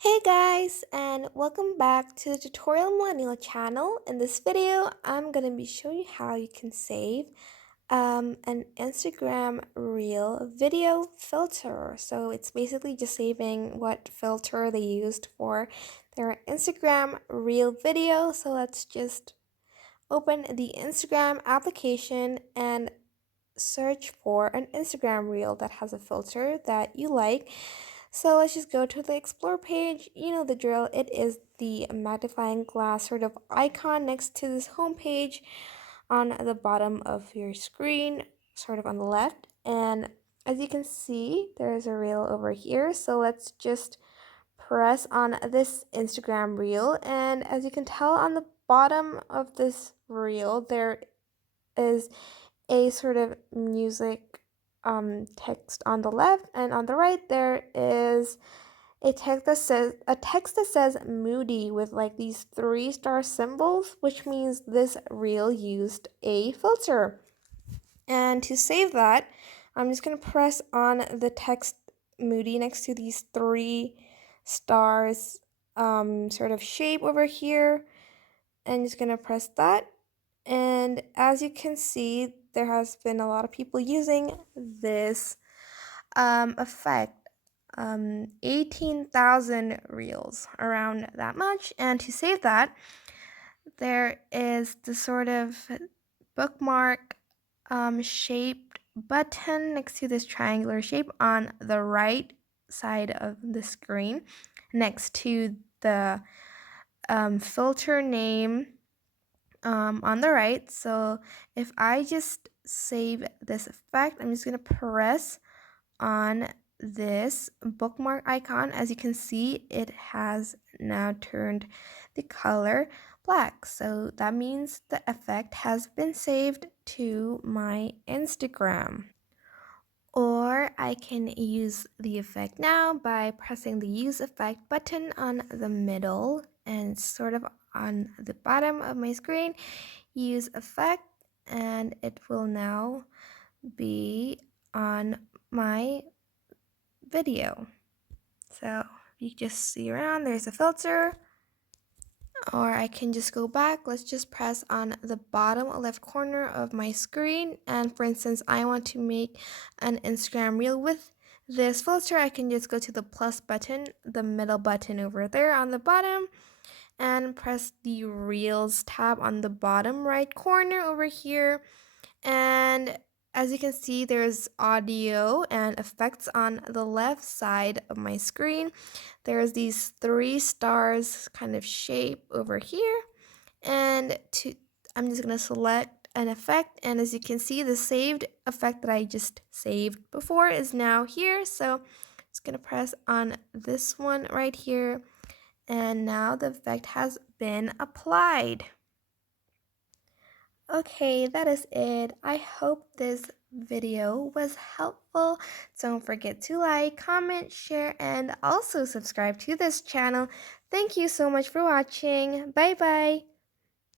Hey guys, and welcome back to the Tutorial Millennial channel. In this video, I'm going to be showing you how you can save an Instagram Reel video filter. So it's basically just saving what filter they used for their Instagram Reel video. So let's just open the Instagram application and search for an Instagram reel that has a filter that you like. So let's just go to the explore page. You know the drill. It is the magnifying glass sort of icon next to this home page on the bottom of your screen, sort of on the left. And as you can see, there's a reel over here. So let's just press on this Instagram reel. And as you can tell on the bottom of this reel, there is a sort of music text on the left, and on the right there is a text that says moody with like these 3-star symbols, which means this reel used a filter. And to save that, I'm just going to press on the text moody next to these 3 stars sort of shape over here, and just going to press that. And as you can see, there has been a lot of people using this effect. 18,000 reels, around that much. And to save that, there is the sort of bookmark shaped button next to this triangular shape on the right side of the screen, next to the filter name on the right. So if I just save this effect, I'm just going to press on this bookmark icon. As you can see, it has now turned the color black. So that means the effect has been saved to my Instagram. Or I can use the effect now by pressing the use effect button on the middle and sort of on the bottom of my screen. Use effect, and it will now be on my video. So you just see around, there's a filter. Or I can just go back. Let's just press on the bottom left corner of my screen. And for instance, I want to make an Instagram reel with this filter. I can just go to the plus button, the middle button over there on the bottom, and press the Reels tab on the bottom right corner over here. And as you can see, there's audio and effects on the left side of my screen. There's these 3 stars kind of shape over here. And I'm just going to select an effect. And as you can see, the saved effect that I just saved before is now here. So I'm just going to press on this one right here. And now the effect has been applied. Okay, that is it. I hope this video was helpful. Don't forget to like, comment, share, and also subscribe to this channel. Thank you so much for watching. Bye bye.